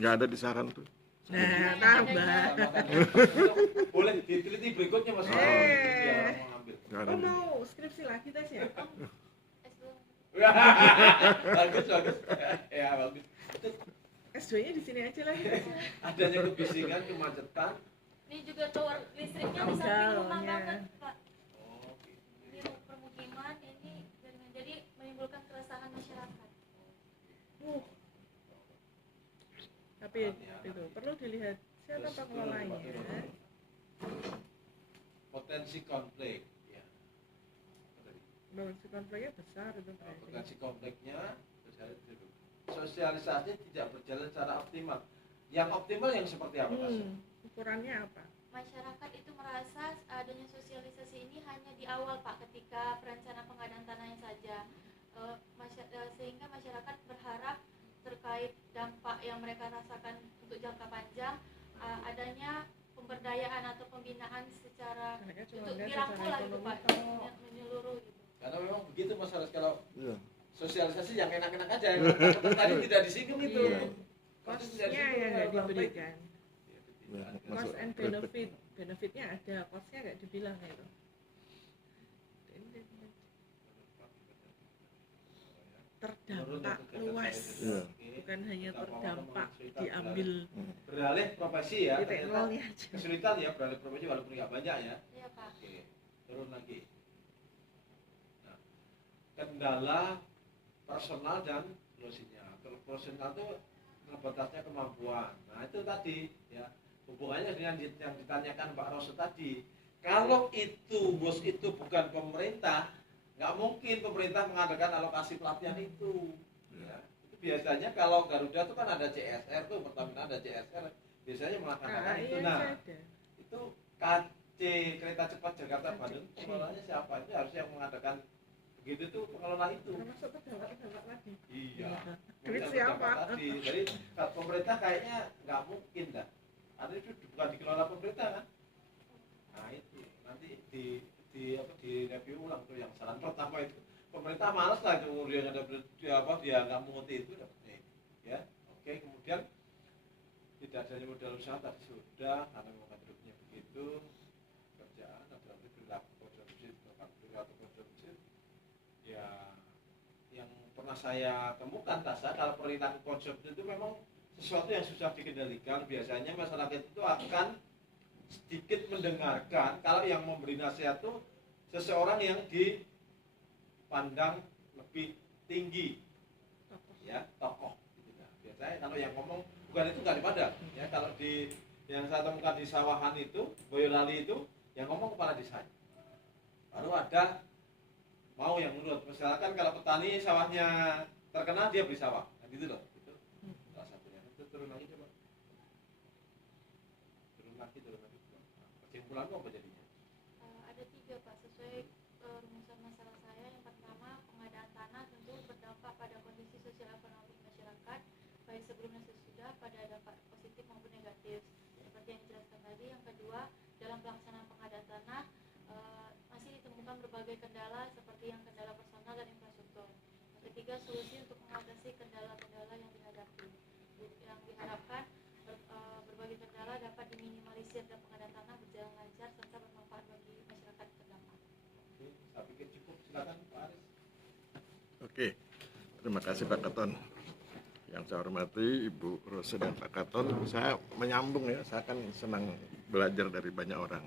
Nggak ada di saran tuh. Nah, tambah. Boleh diteliti berikutnya Mas. Dia orang mau ambil. Nggak ada. Oh mau skripsi lagi tes ya? S2. Bagus, bagus. Ya, bagus. Itu S2-nya di sini aja lagi. adanya kebisingan, kemacetan. Ini juga tower listriknya di samping rumah Amdalnya. banget, Pak. Oh, Di permukiman ini jaringan. Jadi menimbulkan keresahan masyarakat. Tapi itu perlu dilihat siapa pengelolanya. potensi konflik. Ya. Potensi konfliknya besar itu berarti. Potensi konfliknya sosialisasi tidak berjalan secara optimal. Yang optimal yang seperti apa, Mas? Ukurannya apa? Masyarakat itu merasa adanya sosialisasi ini hanya di awal, Pak, ketika perencanaan pengadaan tanahnya saja. Sehingga masyarakat berharap terkait dampak yang mereka rasakan untuk jangka panjang, adanya pemberdayaan atau pembinaan secara Mereka cuma untuk lihat dirangkul secara lah gitu, Pak, ekonomi toh. menyeluruh gitu. Karena memang begitu Mas Haris, kalau Iya. sosialisasi yang enak-enak aja, yang tadi tidak disinggung itu. Iya. Pasti tidak Cost-nya disinggung, yang nggak kalau konflik. diberikan. Ya, Cost masuk and repot. benefit. Benefitnya ada, cost-nya nggak dibilang itu. Terdampak luas, Iya. bukan hanya terdampak diambil Beralih profesi ya, titik ternyata nolnya aja. kesulitan ya beralih profesi walaupun nggak banyak ya. Iya, Pak. Oke, turun lagi. Nah, kendala personal dan sinyal. Kalau personal itu terbatasnya kemampuan. Nah itu tadi ya hubungannya dengan yang ditanyakan Pak Roso tadi. Kalau itu bos itu bukan pemerintah, nggak mungkin pemerintah mengadakan alokasi pelatihan itu. Ya. Itu biasanya kalau Garuda itu kan ada CSR tuh, Pertamina ada CSR, biasanya melaksanakan itu. KAI Nah, aja ada. itu KC Kereta Cepat Jakarta Bandung pengelolanya siapa? Itu harus yang mengadakan begitu tuh pengelola itu. Termasuk terdampak lagi. Iya. Duit Yang siapa? terdampak tadi. Jadi kalau pemerintah kayaknya nggak mungkin dah. Karena itu bukan dikelola pemerintah kan. Nah itu nanti di review ulang tuh yang saran pertama itu. Pemerintah malas lah itu dia ada dia nggak mengerti itu dapatnya. Ya. Oke, kemudian tidak adanya modal usaha tadi sudah karena memang bentuknya begitu. Kerjaan ada perilaku konsumsi perilaku konsumsi. Ya yang pernah saya temukan Tasa, kalau perilaku konsumsi itu memang sesuatu yang susah dikendalikan. Biasanya masyarakat itu akan sedikit mendengarkan kalau yang memberi nasihat itu seseorang yang dipandang lebih tinggi, ya tokoh. Gitu. Nah, biasanya kalau yang ngomong bukan itu nggak dipandang. Ya kalau di yang saya temukan di Sawahan itu, Boyolali itu, yang ngomong kepala desa. Baru ada mau yang menurut, misalkan kalau petani sawahnya terkenal dia beli sawah, nah, gitu loh. Itu salah satunya. Itu turun lagi coba. Turun lagi. Kesimpulanmu apa jadinya? Ada 3, Pak, sesuai rumusan masalah saya. Yang pertama, pengadaan tanah tentu berdampak pada kondisi sosial ekonomi masyarakat, baik sebelum dan sesudah, pada dampak positif maupun negatif, seperti yang dijelaskan tadi. Yang kedua, dalam pelaksanaan pengadaan tanah masih ditemukan berbagai kendala, seperti yang kendala personal dan infrastruktur. Yang ketiga, solusi untuk mengatasi kendala-kendala yang dihadapi. Yang diharapkan berbagai kendala dapat diminimalisir dan pengadaan tanah berjalan lancar serta bermanfaat bagi masyarakat terdampak. Oke, saya pikir cukup. Silakan Pak Aris. Oke, terima kasih Pak Katon. Yang saya hormati Ibu Rose dan Pak Katon, saya menyambung ya, saya kan senang belajar dari banyak orang.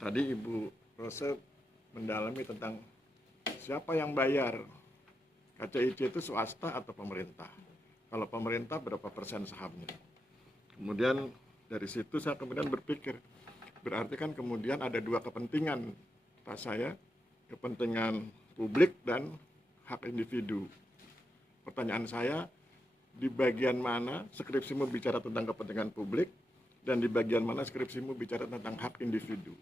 Tadi Ibu Rose mendalami tentang siapa yang bayar? KCIC itu swasta atau pemerintah? Kalau pemerintah berapa persen sahamnya? Kemudian dari situ saya kemudian berpikir, berarti kan kemudian ada dua kepentingan tas saya, kepentingan publik dan hak individu. Pertanyaan saya, di bagian mana skripsimu bicara tentang kepentingan publik dan di bagian mana skripsimu bicara tentang hak individu?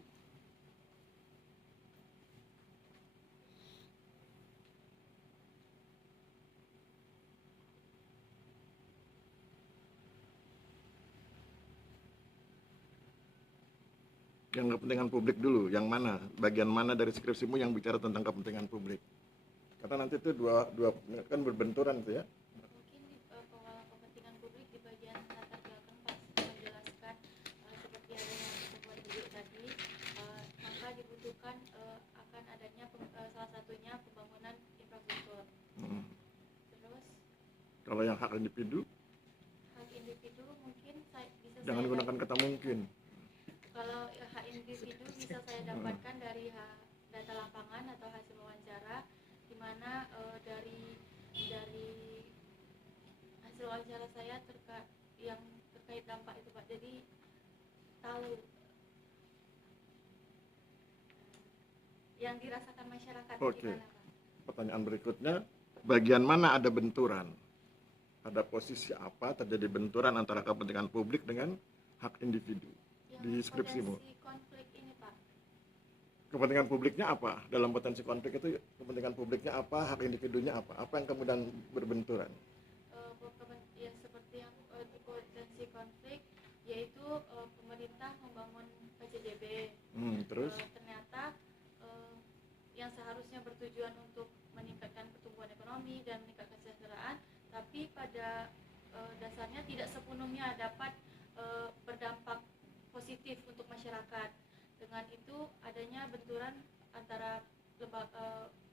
Yang kepentingan publik dulu, yang mana? Bagian mana dari skripsimu yang bicara tentang kepentingan publik? Karena nanti itu dua kan berbenturan tuh ya. Mungkin kepentingan publik di bagian latar belakang Pak menjelaskan seperti adanya pertemuan video tadi, maka dibutuhkan akan adanya salah satunya pembangunan infrastruktur. Terus Kalau yang hak individu, hak individu mungkin jangan gunakan kata mungkin. Kalau hak individu bisa saya dapatkan dari data lapangan atau hasil wawancara, di mana dari hasil wawancara saya yang terkait dampak itu Pak. Jadi tahu yang dirasakan masyarakat Oke. gimana Pak? Pertanyaan berikutnya, bagian mana ada benturan? Pada posisi apa terjadi benturan antara kepentingan publik dengan hak individu? Di skripsimu. Potensi konflik ini Pak. Kepentingan publiknya apa? Dalam potensi konflik itu kepentingan publiknya apa, hak individunya apa? Apa yang kemudian berbenturan? Ya seperti yang di potensi konflik, yaitu pemerintah membangun PJJB. Terus? Ternyata yang seharusnya bertujuan untuk meningkatkan pertumbuhan ekonomi dan meningkatkan kesejahteraan, tapi pada dasarnya tidak sepenuhnya dapat berdampak positif untuk masyarakat. Dengan itu adanya benturan antara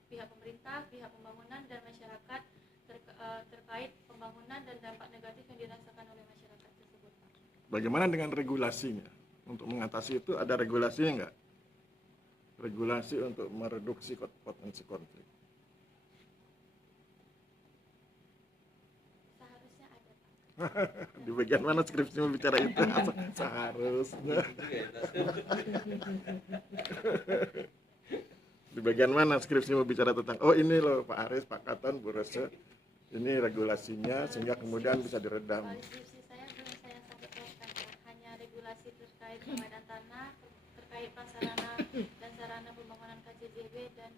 pihak pemerintah, pihak pembangunan dan masyarakat terkait pembangunan dan dampak negatif yang dirasakan oleh masyarakat tersebut. Bagaimana dengan regulasinya? Untuk mengatasi itu ada regulasinya nggak? Regulasi untuk mereduksi potensi konflik. Seharusnya ada Pak. Di bagian mana skripsimu bicara itu? Seharusnya. Di bagian mana skripsimu bicara tentang, oh ini loh Pak Aris, Pak Katon, Bu Rose, ini regulasinya sehingga kemudian bisa diredam. Kalau skripsi saya belum saya sampaikan Pak. Hanya regulasi terkait pengadaan tanah, terkait prasarana dan sarana pembangunan KJJB dan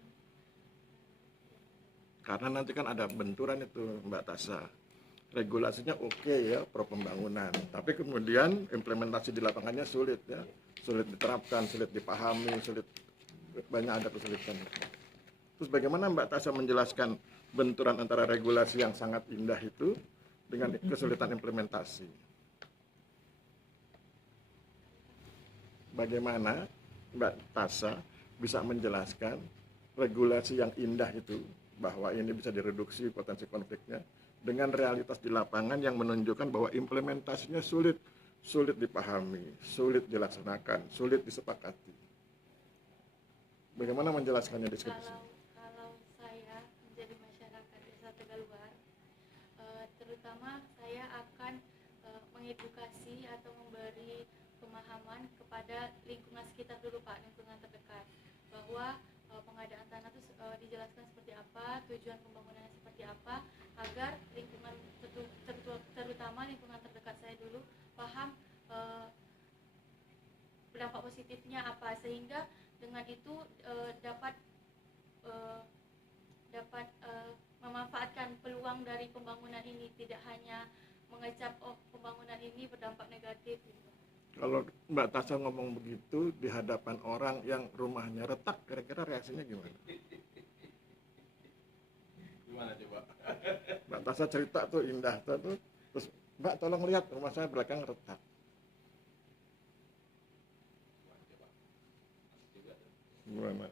Karena nanti kan ada benturan itu Mbak Tasha. Regulasinya oke ya, pro pembangunan, tapi kemudian implementasi di lapangannya sulit ya, sulit diterapkan, sulit dipahami, banyak ada kesulitan. Terus bagaimana Mbak Tasha menjelaskan benturan antara regulasi yang sangat indah itu dengan kesulitan implementasi? Bagaimana Mbak Tasha bisa menjelaskan regulasi yang indah itu, bahwa ini bisa direduksi potensi konfliknya, dengan realitas di lapangan yang menunjukkan bahwa implementasinya sulit dipahami, sulit dilaksanakan, sulit disepakati. Bagaimana menjelaskannya di skripsi? kalau saya menjadi masyarakat desa Tegaluar, terutama saya akan mengedukasi atau memberi pemahaman kepada lingkungan sekitar dulu Pak, lingkungan terdekat, bahwa pengadaan tanah itu dijelaskan seperti apa, tujuan pembangunannya seperti apa, agar lingkungan terutama lingkungan terdekat saya dulu paham berdampak positifnya apa, sehingga dengan itu dapat memanfaatkan peluang dari pembangunan ini, tidak hanya mengecap pembangunan ini berdampak negatif gitu. Kalau Mbak Tasha ngomong begitu di hadapan orang yang rumahnya retak, kira-kira reaksinya gimana? Gimana coba? Mbak Tasha cerita tuh indah tuh, terus Mbak tolong lihat rumah saya belakang retak. Coba. Masih juga tuh. Gimana?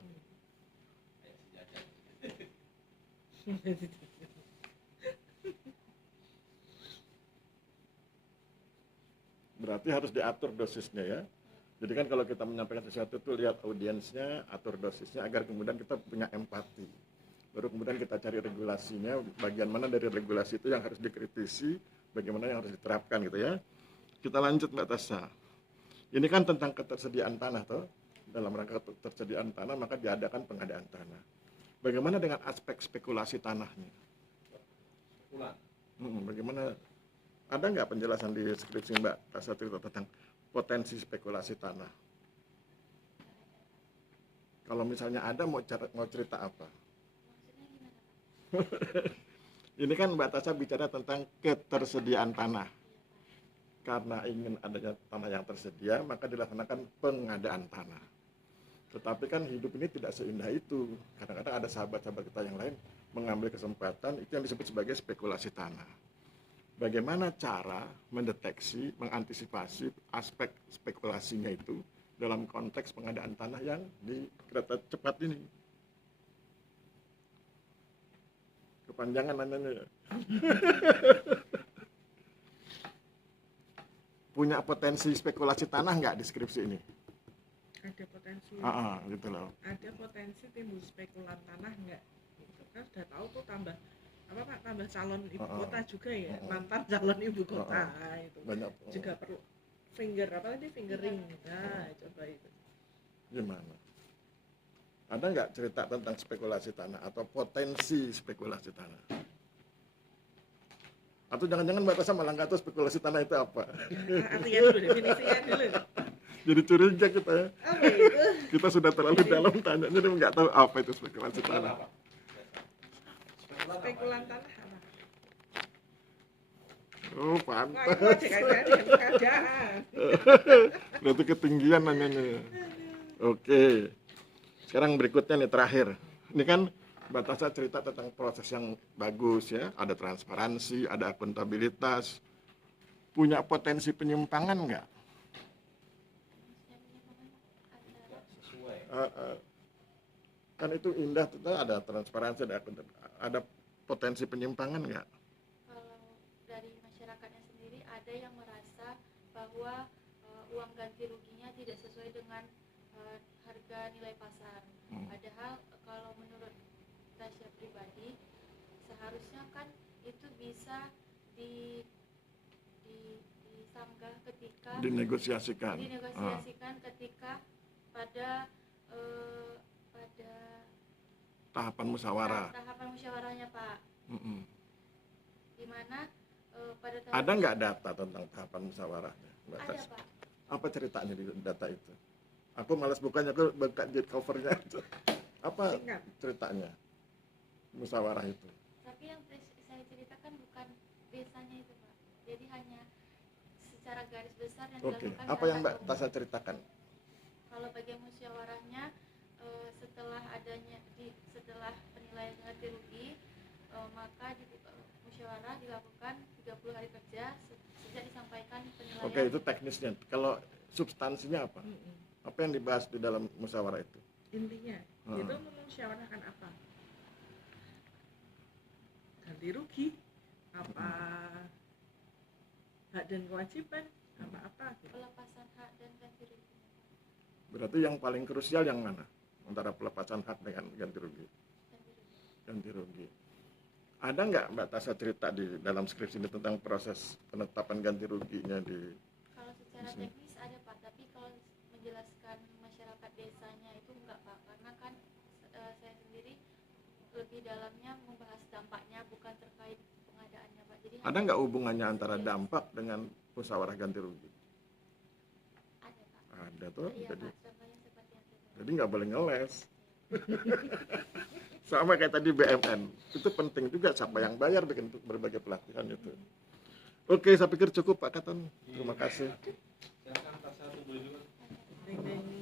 Kayak si jajan. Berarti harus diatur dosisnya ya. Jadi kan kalau kita menyampaikan sesuatu tuh lihat audiensnya, atur dosisnya agar kemudian kita punya empati. baru kemudian kita cari regulasinya, bagian mana dari regulasi itu yang harus dikritisi, bagaimana yang harus diterapkan gitu ya. Kita lanjut Mbak Tasya. Ini kan tentang ketersediaan tanah toh. Dalam rangka ketersediaan tanah maka diadakan pengadaan tanah. Bagaimana dengan aspek spekulasi tanahnya? Ulang. Bagaimana, ada nggak penjelasan di skripsi Mbak Tasya tentang potensi spekulasi tanah? Kalau misalnya ada, mau cerita apa? Maksudnya gimana, Pak? Ini kan Mbak Tasya bicara tentang ketersediaan tanah. Karena ingin adanya tanah yang tersedia, maka dilaksanakan pengadaan tanah. Tetapi kan hidup ini tidak seindah itu. Kadang-kadang ada sahabat-sahabat kita yang lain mengambil kesempatan, itu yang disebut sebagai spekulasi tanah. Bagaimana cara mendeteksi, mengantisipasi aspek spekulasinya itu dalam konteks pengadaan tanah yang di kereta cepat ini? Kepanjangan nanyanya ya. Punya potensi spekulasi tanah nggak di skripsi ini? Ada potensi. Gitu loh. Ada potensi timbul spekulan tanah nggak? Gitu kan sudah tahu tuh tambah apa Pak, tambah calon ibu kota juga ya, mantan calon ibu kota itu. Banyak. Juga perlu fingering. Nah, coba itu. Gimana? Ada nggak cerita tentang spekulasi tanah atau potensi spekulasi tanah? Atau jangan-jangan Mbak Tasya malah nggak tahu spekulasi tanah itu apa? Artinya dulu, definisinya dulu. Jadi curiga kita ya. Apa itu? Kita sudah terlalu dalam tanya, jadi nggak tahu apa itu spekulasi tanah. Apa? Spekulan tanah apa? Oh, Wah, itu pantas. ada kaitannya dengan pekerjaan. Berarti ketinggian nanyanya. Oke. Sekarang berikutnya nih terakhir. Ini kan Mbak Tasya cerita tentang proses yang bagus ya. Ada transparansi, ada akuntabilitas. Punya potensi penyimpangan nggak? Sesuai. Kan itu indah, tuh ada transparansi, ada akuntabilitas. Ada potensi penyimpangan nggak? Kalau dari masyarakatnya sendiri ada yang merasa bahwa uang ganti ruginya tidak sesuai dengan harga nilai pasar. Padahal kalau menurut Tasya pribadi seharusnya kan itu bisa disanggah ketika Dinegosiasikan. ketika pada Tahapan musyawarah. tahapan musyawarahnya Pak, di mana pada tahun Ada nggak data tentang tahapan musyawarahnya, Mbak ada Tasya? Pak. Apa ceritanya di data itu? Aku malas bukanya, aku buka jet covernya aja. Apa Singkat. ceritanya musyawarah itu? Tapi yang saya ceritakan bukan desanya itu Pak, jadi hanya secara garis besar yang Oke, dilakukan apa yang Mbak rapat umum. Tasya ceritakan? Kalau bagian musyawarahnya setelah penilaian ganti rugi maka musyawarah dilakukan 30 hari kerja sejak disampaikan penilaian. Oke, itu teknisnya. Kalau substansinya apa? Apa yang dibahas di dalam musyawarah itu? Intinya itu memusyawarahkan apa? Ganti rugi, apa hak dan kewajiban, apa gitu. Pelepasan hak dan ganti rugi. Berarti yang paling krusial yang mana? Antara pelepasan hak dengan ganti rugi. Ganti rugi. Ada nggak Mbak Tasya cerita di dalam skripsi ini tentang proses penetapan ganti ruginya di? Kalau secara teknis ada Pak, tapi kalau menjelaskan masyarakat desanya itu enggak Pak, karena kan saya sendiri lebih dalamnya membahas dampaknya bukan terkait pengadaannya Pak. Jadi Ada nggak hubungannya antara dampak dengan musyawarah ganti rugi? ada Pak. Ada tuh. Iya Pak, contohnya seperti yang saya Jadi nggak boleh ngeles. Sama kayak tadi BMN, itu penting juga siapa yang bayar bikin berbagai pelatihan itu. Oke, saya pikir cukup Pak Katon. Terima kasih. Silakan Tasya tunggu dulu. Ding, ding.